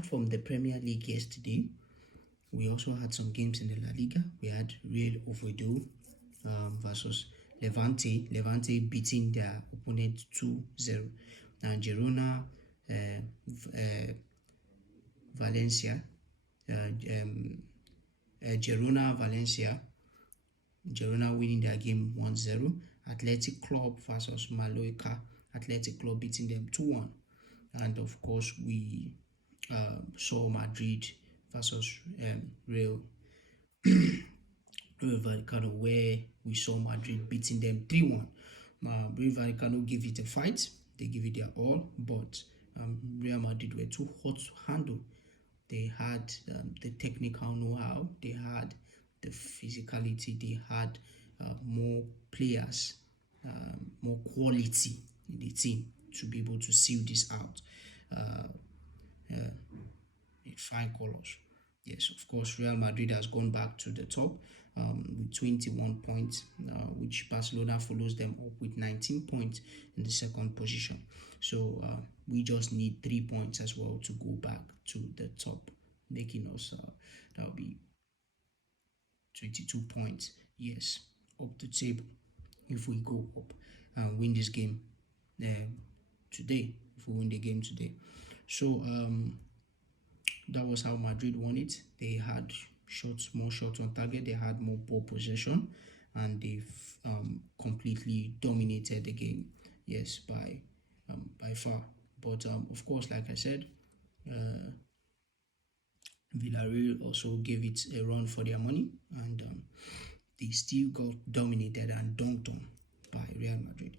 apart from the Premier League yesterday, we also had some games in the La Liga. We had Real Oviedo versus Levante. Levante beating their opponent 2-0. And Girona, Valencia, Girona, Valencia. Girona winning their game 1-0. Athletic Club versus Mallorca. Athletic Club beating them 2-1. And of course, we saw Madrid versus Real Vallecano, where we saw Madrid beating them 3-1. Real Vallecano gave it a fight. They gave it their all, but Real Madrid were too hot to handle. They had the technical know-how. They had the physicality. They had more players, more quality in the team to be able to seal this out in fine colors. Yes, of course, Real Madrid has gone back to the top with 21 points, which Barcelona follows them up with 19 points in the second position. So we just need 3 points as well to go back to the top, making us, that will be 22 points, yes, up the table if we go up and win this game today, if we win the game today. So that was how Madrid won it. They had more shots on target, they had more ball possession, and they've completely dominated the game, yes, by far. But of course, like I said, Villarreal also gave it a run for their money, and they still got dominated and dunked on by Real Madrid.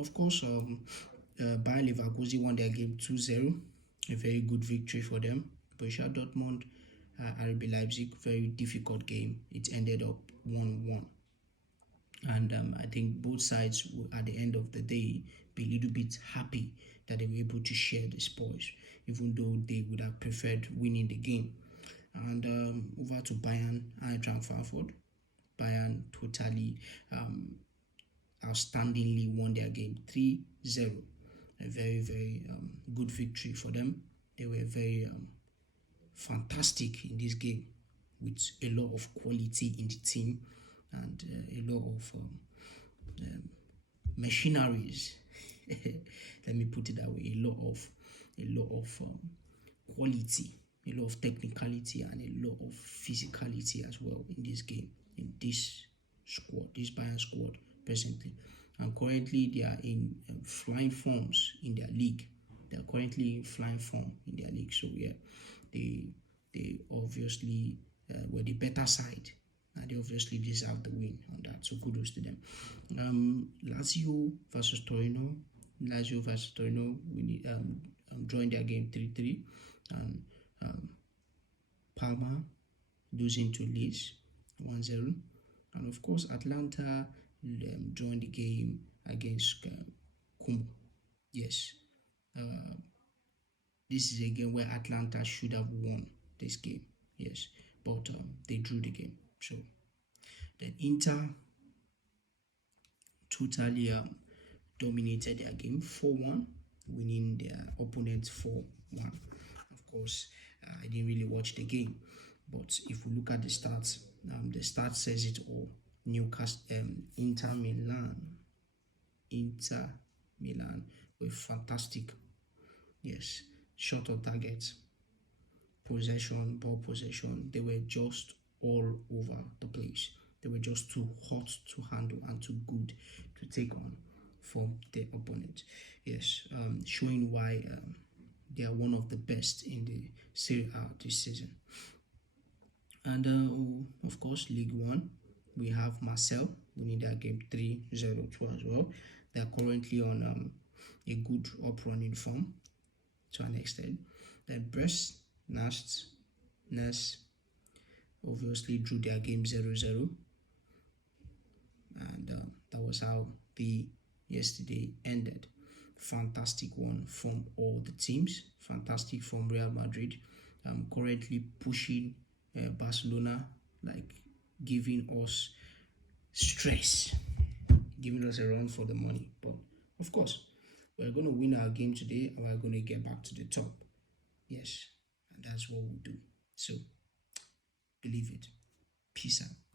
Of course, Bayer Leverkusen won their game 2-0, a very good victory for them. Borussia Dortmund, RB Leipzig, very difficult game. It ended up 1-1. And I think both sides will, at the end of the day, be a little bit happy that they were able to share the spoils, even though they would have preferred winning the game. And over to Bayern, Eintracht Frankfurt. Bayern totally outstandingly won their game 3-0. A very, very good victory for them. They were very fantastic in this game, with a lot of quality in the team and a lot of machineries. Let me put it that way. A lot of quality, a lot of technicality, and a lot of physicality as well in this game, in this squad, this Bayern squad presently. And currently they are in flying forms in their league. They are currently in flying form in their league. So yeah, they obviously were the better side, and they obviously deserve the win on that. So kudos to them. Lazio versus Torino. We need drawing their game 3-3, and Parma losing to Leeds 1-0, and of course Atlanta joined the game against Como. Yes, this is a game where Atlanta should have won this game. Yes, but they drew the game. So then Inter totally dominated their game 4-1, winning their opponent 4-1. Of course, I didn't really watch the game, but if we look at the stats says it all. Inter Milan were fantastic. Yes, shot on target, ball possession, they were just all over the place. They were just too hot to handle and too good to take on from their opponent. Yes, showing why they are one of the best in the Serie A this season. And of course, League One, we have Marseille winning their game 3-0 as well. They are currently on a good up-running form to an extent. Then Brest, Nest obviously drew their game 0-0, and that was how the yesterday ended. Fantastic one from all the teams. Fantastic from Real Madrid. Currently pushing Barcelona, like giving us stress, giving us a run for the money. But of course, we're going to win our game today, and we're going to get back to the top. Yes, that's what we do. So believe it. Peace out.